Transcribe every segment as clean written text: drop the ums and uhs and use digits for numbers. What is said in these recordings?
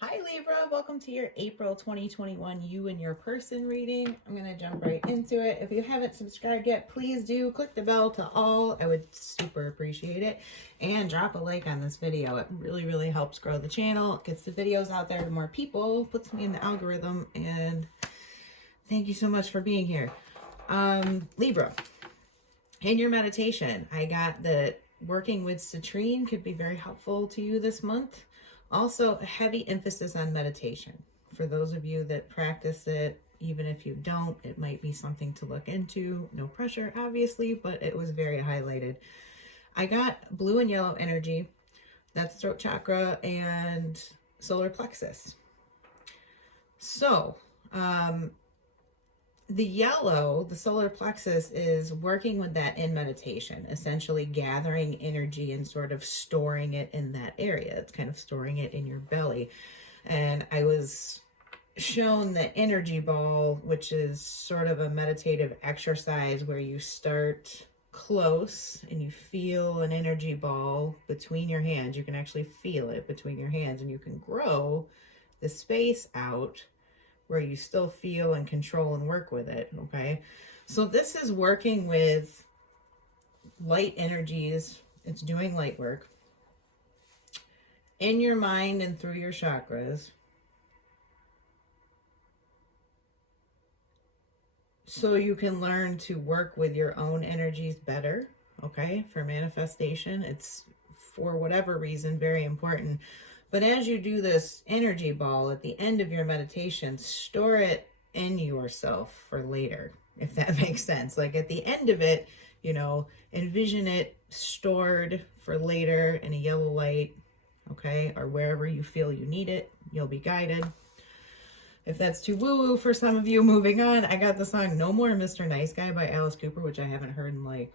Hi Libra, welcome to your April 2021 You and Your Person reading. I'm going to jump right into it. If you haven't subscribed yet, please do click the bell to all. I would super appreciate it. And drop a like on this video. It really helps grow the channel. It gets the videos out there to more people, puts me in the algorithm, and thank you so much for being here. Libra, in your meditation, I got that working with citrine could be very helpful to you this month. Also, a heavy emphasis on meditation. For those of you that practice it, even if you don't, it might be something to look into. No pressure, obviously, but it was very highlighted. I got blue and yellow energy. That's throat chakra and solar plexus. So, the yellow, the solar plexus, is working with that in meditation, essentially gathering energy and sort of storing it in that area. It's kind of storing it in your belly. And I was shown the energy ball, which is sort of a meditative exercise where you start close and you feel an energy ball between your hands. You can actually feel it between your hands, and you can grow the space out where you still feel and control and work with it, okay? So this is working with light energies. It's doing light work in your mind and through your chakras. So you can learn to work with your own energies better, okay? For manifestation, it's, for whatever reason, very important. But as you do this energy ball at the end of your meditation, store it in yourself for later, if that makes sense. Like at the end of it, you know, envision it stored for later in a yellow light, okay? Or wherever you feel you need it, you'll be guided. If that's too woo-woo for some of you, moving on, I got the song No More Mr. Nice Guy by Alice Cooper, which I haven't heard in like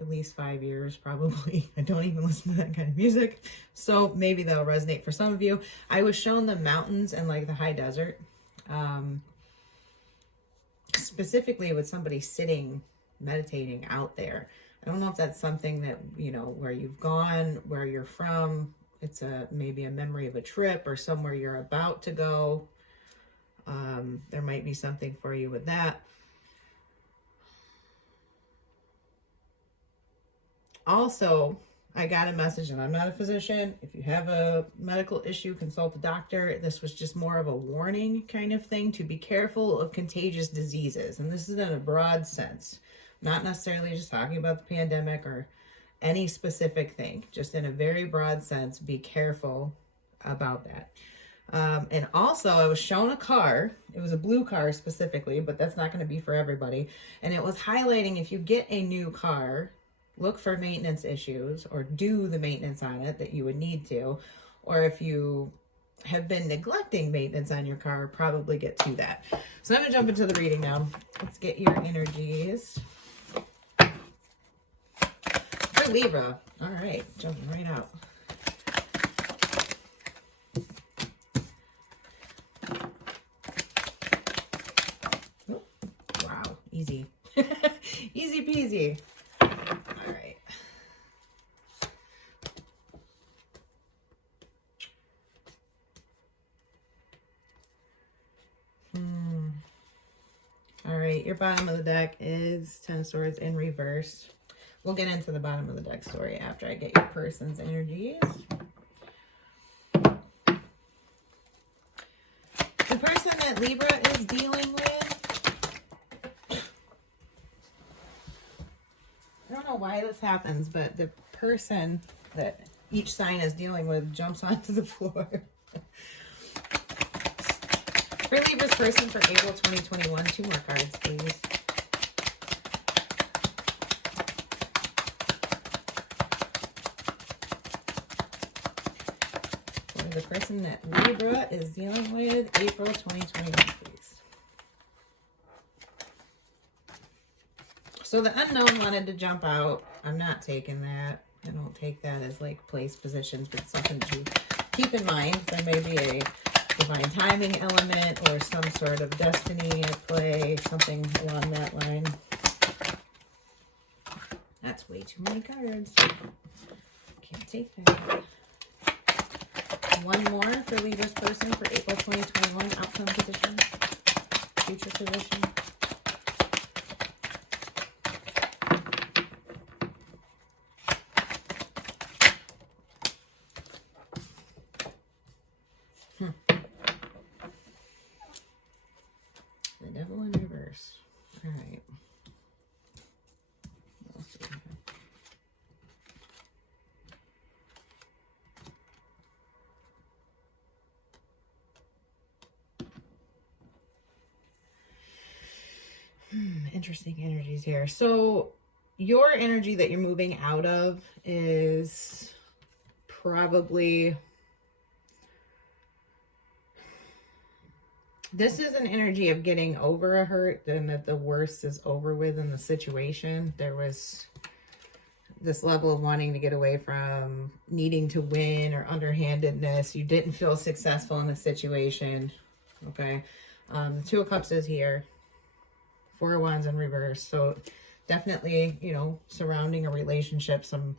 at least 5 years, probably. I don't even listen to that kind of music, so maybe that'll resonate for some of you. I was shown the mountains and like the high desert, specifically with somebody sitting, meditating out there. I don't know if that's something that, you know, where you've gone, where you're from. It's maybe a memory of a trip or somewhere you're about to go. There might be something for you with that. Also, I got a message, and I'm not a physician. If you have a medical issue, consult a doctor. This was just more of a warning kind of thing to be careful of contagious diseases. And this is in a broad sense, not necessarily just talking about the pandemic or any specific thing, just in a very broad sense, be careful about that. And also, I was shown a car. It was a blue car specifically, but that's not going to be for everybody. And it was highlighting, if you get a new car, look for maintenance issues or do the maintenance on it that you would need to. Or if you have been neglecting maintenance on your car, probably get to that. So I'm going to jump into the reading now. Let's get your energies. For Libra. All right, jumping right out. Oh, wow, easy. Easy peasy. All right. All right, your bottom of the deck is Ten of Swords in reverse. We'll get into the bottom of the deck story after I get your person's energies. The person that Libra is dealing with, I don't know why this happens, but the person that each sign is dealing with jumps onto the floor. For Libra's person for April 2021, 2 more cards, please. For the person that Libra is dealing with, April 2021, please. So the unknown wanted to jump out. I'm not taking that. I don't take that as like place positions, but something to keep in mind. There may be a divine timing element or some sort of destiny at play, something along that line. That's way too many cards. Can't take that. one more for Libra's person for April 2021. Outcome position, future position. The devil in reverse. All right. Let's see here. Interesting energies here. So your energy that you're moving out of is probably, this is an energy of getting over a hurt and that the worst is over with in the situation. There was this level of wanting to get away from needing to win or underhandedness. You didn't feel successful in the situation. Okay. The Two of Cups is here. Four of Wands in reverse. So definitely, you know, surrounding a relationship, some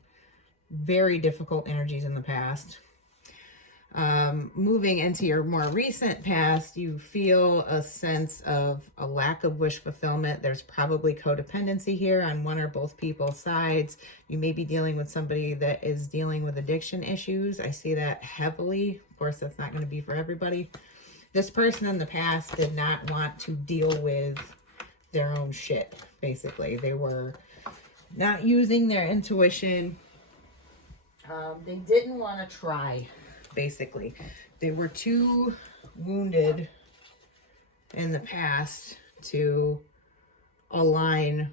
very difficult energies in the past. Moving into your more recent past, you feel a sense of a lack of wish fulfillment. There's probably codependency here on one or both people's sides. You may be dealing with somebody that is dealing with addiction issues. I see that heavily. Of course, that's not going to be for everybody. This person in the past did not want to deal with their own shit, basically. They were not using their intuition. They didn't want to try, basically. They were too wounded in the past to align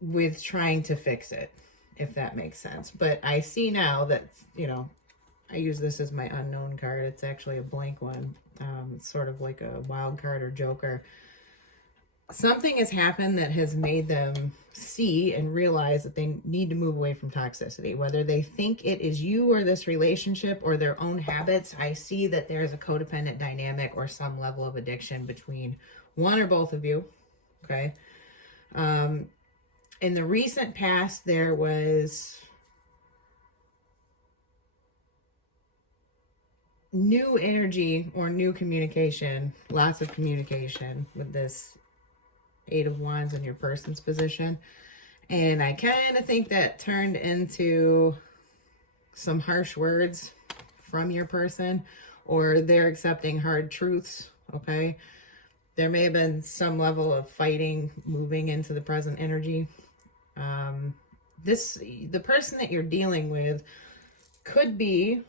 with trying to fix it, if that makes sense. But I see now that, you know, I use this as my unknown card. It's actually a blank one. It's sort of like a wild card or joker. Something has happened that has made them see and realize that they need to move away from toxicity. Whether they think it is you or this relationship or their own habits, I see that there is a codependent dynamic or some level of addiction between one or both of you. Okay. In the recent past, there was new energy or new communication, lots of communication with this Eight of Wands in your person's position. And I kind of think that turned into some harsh words from your person, or they're accepting hard truths. Okay. There may have been some level of fighting moving into the present energy. The person that you're dealing with could be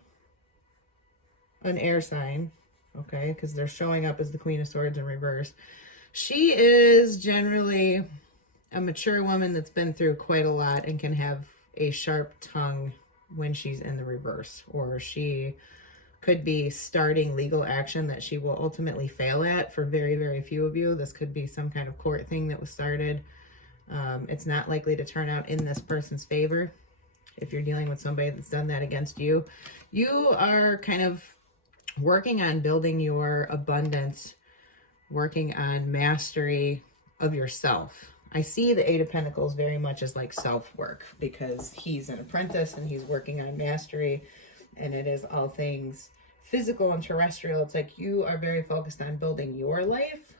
an air sign, okay, because they're showing up as the Queen of Swords in reverse. She is generally a mature woman that's been through quite a lot and can have a sharp tongue when she's in the reverse, or she could be starting legal action that she will ultimately fail at. For very, very few of you, this could be some kind of court thing that was started. It's not likely to turn out in this person's favor. If you're dealing with somebody that's done that against you, you are kind of working on building your abundance, working on mastery of yourself. I see the Eight of Pentacles very much as like self-work, because he's an apprentice and he's working on mastery, and it is all things physical and terrestrial. It's like you are very focused on building your life.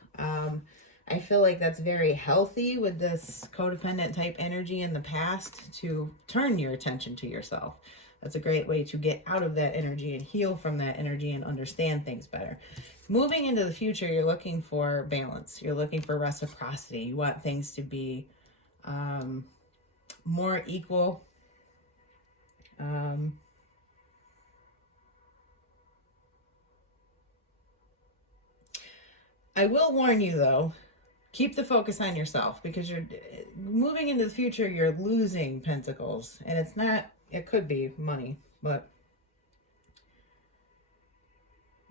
I feel like that's very healthy with this codependent type energy in the past, to turn your attention to yourself. That's a great way to get out of that energy and heal from that energy and understand things better. Moving into the future, you're looking for balance. You're looking for reciprocity. You want things to be more equal. I will warn you, though, keep the focus on yourself, because you're moving into the future, you're losing pentacles. And it's not, it could be money, but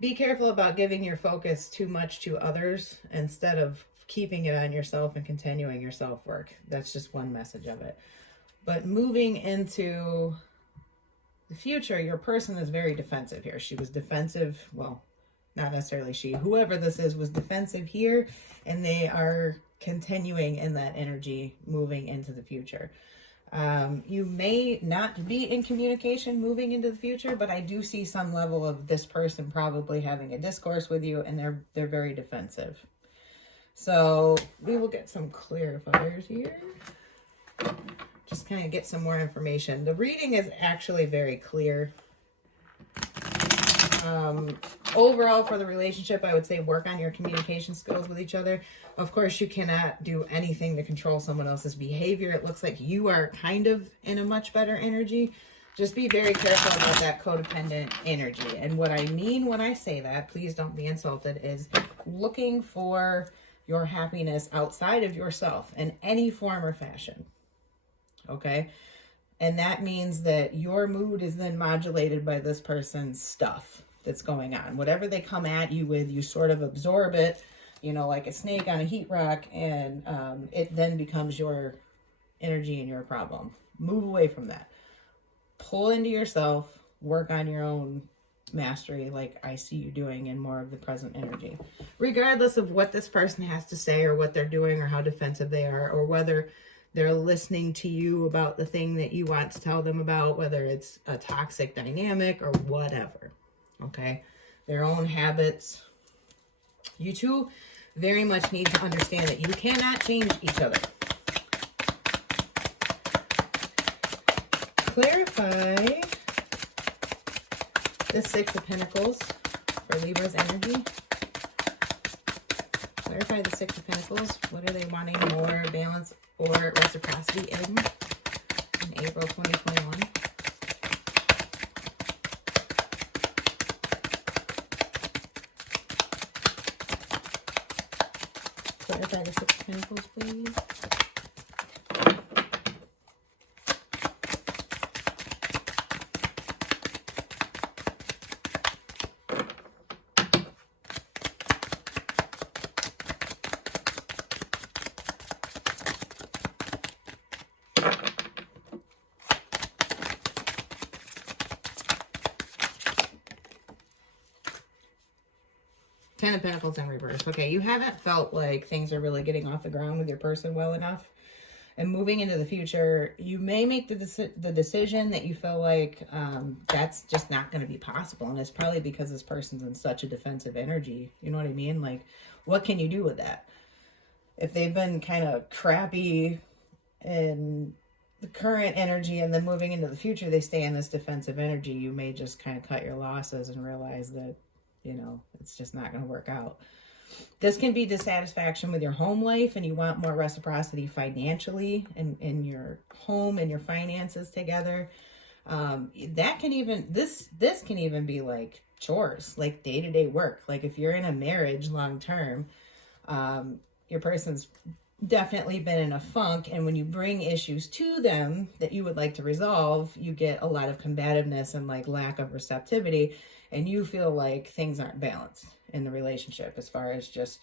be careful about giving your focus too much to others instead of keeping it on yourself and continuing your self-work. That's just one message of it. But moving into the future, your person is very defensive here. She was defensive, well, not necessarily she, whoever this is was defensive here, and they are continuing in that energy moving into the future. You may not be in communication moving into the future, but I do see some level of this person probably having a discourse with you, and they're very defensive. So we will get some clarifiers here. Just kind of get some more information. The reading is actually very clear. Overall, for the relationship, I would say work on your communication skills with each other. Of course, you cannot do anything to control someone else's behavior. It looks like you are kind of in a much better energy. Just be very careful about that codependent energy. And what I mean when I say that, please don't be insulted, is looking for your happiness outside of yourself in any form or fashion. Okay? And that means that your mood is then modulated by this person's stuff that's going on. Whatever they come at you with, you sort of absorb it, you know, like a snake on a heat rock, and it then becomes your energy and your problem. Move away from that. Pull into yourself, work on your own mastery like I see you doing in more of the present energy. Regardless of what this person has to say or what they're doing or how defensive they are, or whether they're listening to you about the thing that you want to tell them about, whether it's a toxic dynamic or whatever. Okay? Their own habits. You two very much need to understand that you cannot change each other. Clarify the Six of Pentacles for Libra's energy. Clarify the Six of Pentacles. What are they wanting more balance or reciprocity in April 2021? Clarify the Six of Pentacles, please. Ten of Pentacles in reverse. Okay, you haven't felt like things are really getting off the ground with your person well enough. And moving into the future, you may make the decision that you feel like that's just not going to be possible. And it's probably because this person's in such a defensive energy. You know what I mean? Like, what can you do with that? If they've been kind of crappy in the current energy and then moving into the future, they stay in this defensive energy, you may just kind of cut your losses and realize that, you know, it's just not going to work out. This can be dissatisfaction with your home life and you want more reciprocity financially in your home and your finances together. That can even, this can even be like chores, like day-to-day work. Like if you're in a marriage long-term, your person's definitely been in a funk, and when you bring issues to them that you would like to resolve, you get a lot of combativeness and like lack of receptivity, and you feel like things aren't balanced in the relationship. As far as just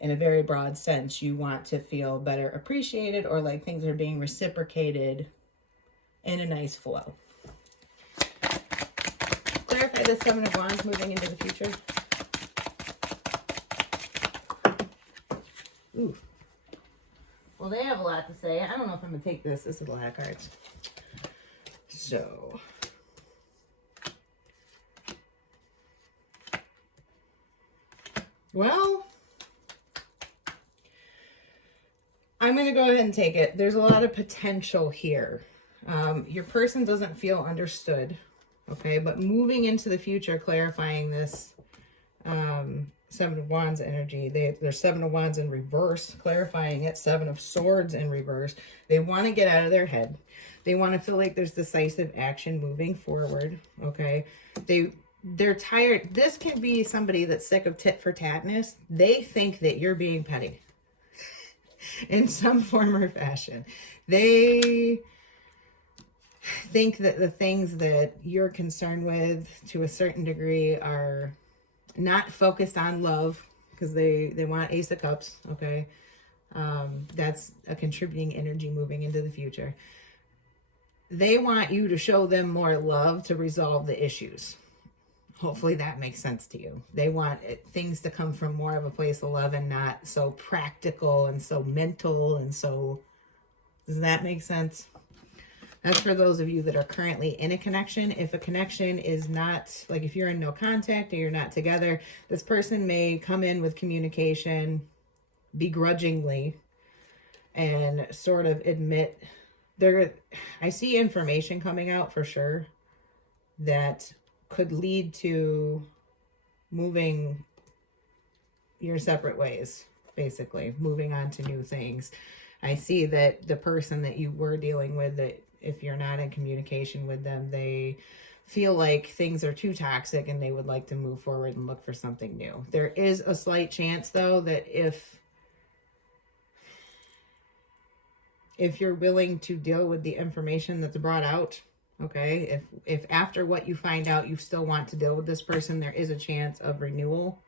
in a very broad sense, you want to feel better appreciated, or like things are being reciprocated in a nice flow. Clarify the Seven of Wands moving into the future. Ooh. Well, they have a lot to say. I don't know if I'm going to take this. This is a lot of cards. So. Well, I'm going to go ahead and take it. There's a lot of potential here. Your person doesn't feel understood. Okay, but moving into the future, clarifying this Seven of Wands energy. There's Seven of Wands in reverse, clarifying it. Seven of Swords in reverse. They want to get out of their head. They want to feel like there's decisive action moving forward. Okay, they're tired. This can be somebody that's sick of tit for tatness. They think that you're being petty in some form or fashion. They think that the things that you're concerned with to a certain degree are not focused on love, because they want Ace of Cups. Okay, that's a contributing energy moving into the future. They want you to show them more love to resolve the issues. Hopefully that makes sense to you. They want things to come from more of a place of love and not so practical and so mental and so... Does that make sense? That's for those of you that are currently in a connection. If a connection is not, like if you're in no contact or you're not together, this person may come in with communication begrudgingly and sort of admit I see information coming out for sure that could lead to moving your separate ways, basically moving on to new things. I see that the person that you were dealing with, that if you're not in communication with them, they feel like things are too toxic and they would like to move forward and look for something new. There is a slight chance though that if you're willing to deal with the information that's brought out, okay, if after what you find out you still want to deal with this person, there is a chance of renewal.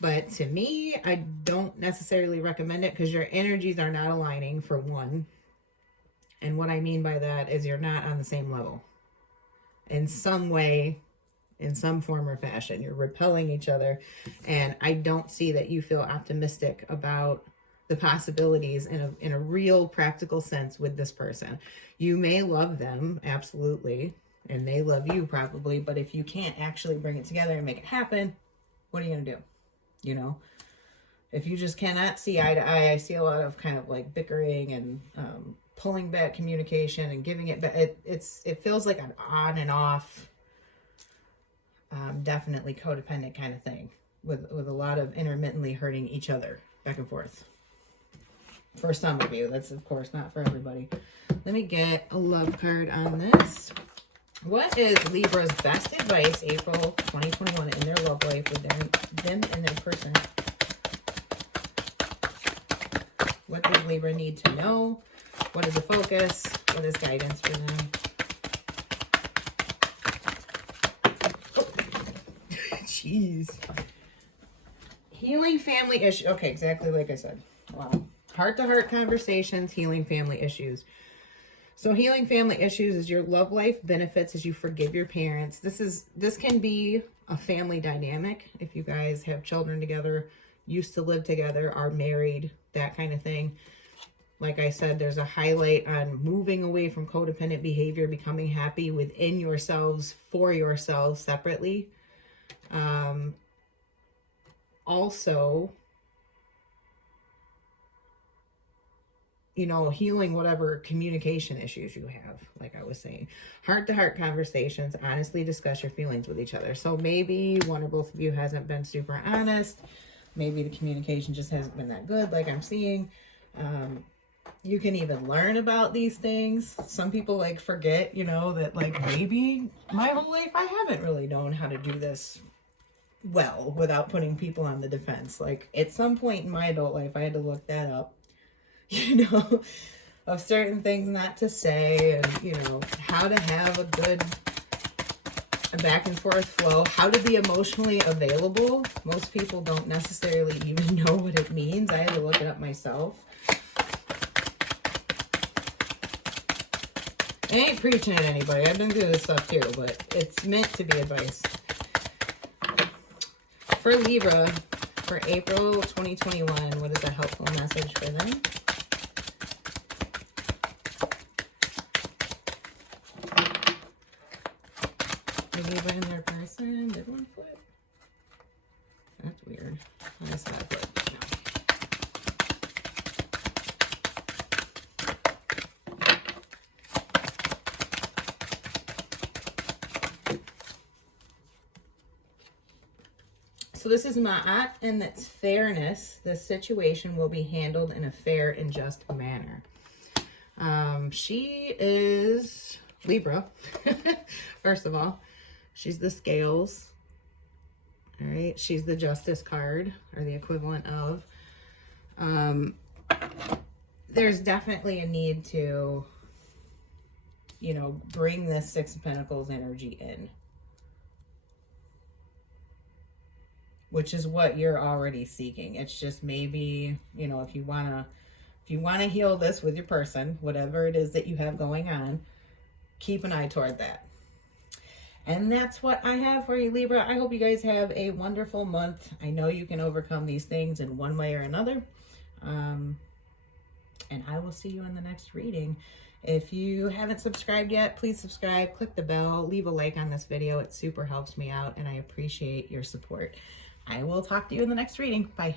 But to me, I don't necessarily recommend it because your energies are not aligning, for one. And what I mean by that is you're not on the same level. In some way, in some form or fashion, you're repelling each other. And I don't see that you feel optimistic about the possibilities in a real practical sense with this person. You may love them, absolutely, and they love you probably, but if you can't actually bring it together and make it happen, what are you going to do? You know, if you just cannot see eye to eye, I see a lot of kind of like bickering and pulling back communication and giving it back. It feels like an on and off, definitely codependent kind of thing with a lot of intermittently hurting each other back and forth. For some of you, that's of course not for everybody. Let me get a love card on this. What is Libra's best advice, April 2021, in their love life with them and their person? What does Libra need to know? What is the focus? What is guidance for them? Oh. Jeez. Healing family issues. Okay, exactly like I said. Wow. Heart-to-heart conversations, healing family issues. So healing family issues is your love life benefits as you forgive your parents. This can be a family dynamic. If you guys have children together, used to live together, are married, that kind of thing. Like I said, there's a highlight on moving away from codependent behavior, becoming happy within yourselves, for yourselves separately. Also, you know, healing whatever communication issues you have, like I was saying. Heart-to-heart conversations, honestly discuss your feelings with each other. So maybe one or both of you hasn't been super honest. Maybe the communication just hasn't been that good, like I'm seeing. You can even learn about these things. Some people like forget, you know, that like maybe my whole life I haven't really known how to do this well without putting people on the defense. Like at some point in my adult life, I had to look that up. You know, of certain things not to say, and, you know, how to have a good back and forth flow, how to be emotionally available. Most people don't necessarily even know what it means. I had to look it up myself. I ain't preaching at anybody. I've been through this stuff too, but it's meant to be advice. For Libra, for April 2021, what is a helpful message for them? Libra and their person. Did one flip? That's weird. I guess that flip. No. So this is Ma'at, and that's fairness. The situation will be handled in a fair and just manner. She is Libra, first of all. She's the scales. All right. She's the justice card, or the equivalent of. There's definitely a need to, you know, bring this Six of Pentacles energy in. Which is what you're already seeking. It's just maybe, you know, if you want to heal this with your person, whatever it is that you have going on, keep an eye toward that. And that's what I have for you, Libra. I hope you guys have a wonderful month. I know you can overcome these things in one way or another. And I will see you in the next reading. If you haven't subscribed yet, please subscribe, click the bell, leave a like on this video. It super helps me out and I appreciate your support. I will talk to you in the next reading. Bye.